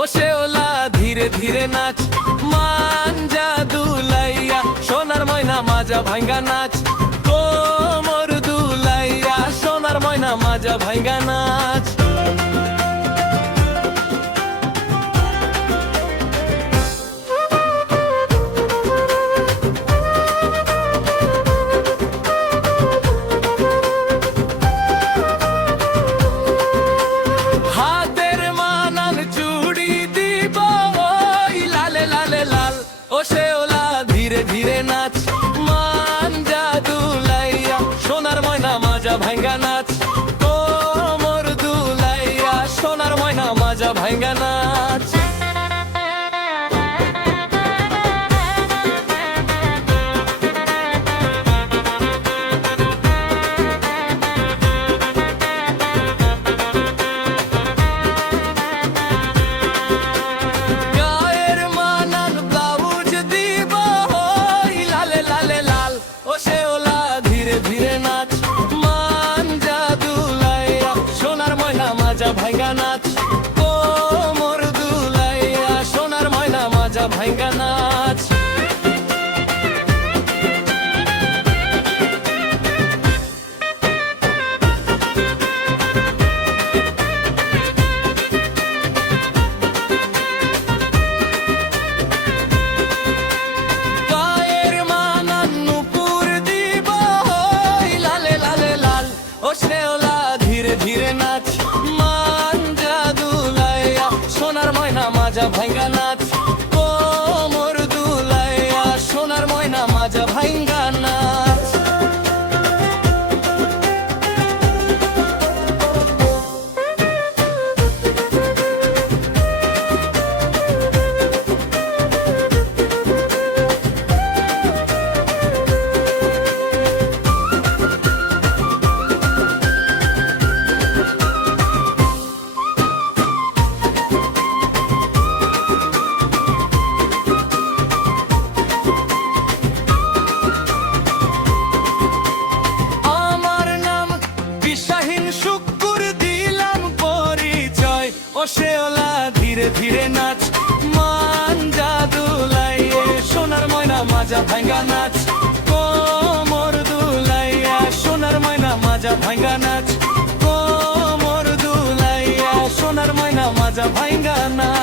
ও শেওলা ধীরে ধীরে নাচ, মাঞ্জা দুলাইয়া সোনার ময়না মাজা ভাঙ্গা নাচ, কোমর দুলাইয়া সোনার ময়না মাজা ভাঙ্গা নাচ। হাতের মানান চুড়ি দিব ওই লালে লালে লাল, ও শেওলা ধীরে ধীরে নাচ, মাঞ্জা দুলাইয়া সোনার ময়না মাজা ভাঙ্গা নাচ, কোমর দুলাইয়া সোনার ময়না মাজা ভাঙ্গা নাচ। গায়ের মানান ব্লাউজ দিব ওই লালে লালে লাল, ও শেওলা ধীরে ধীরে নাচ, মাঞ্জা দুলাইয়া সোনার ময়না মাজা ভাঙ্গা নাচ, কোমর দুলাইয়া সোনার ময়না মাজা ভাঙ্গা নাচ। গায়ের মানান নুপুর দিব ওই লালে লালে লাল, ও শেওলা ধীরে ধীরে নাচ, মাঞ্জা দুলাইয়া সোনার ময়না মাজা ভাঙ্গা নাচ, কোমর দুলাইয়া সোনার ময়না মাজা ভাঙ্গা নাচ। আমার নাম বিশ্বাহীন শুকুর দিলাম পরিচয়, ও শেওলা ধীরে ধীরে নাচ, মাঞ্জা দুলাইয়ে সোনার ময়না মাজা ভাঙ্গা নাচ, কোমর দুলাইয়া সোনার ময়না মাজা ভাঙ্গা নাচ, কোমর দুলাইয়া সোনার ময়না মাজা ভাঙ্গা নাচ।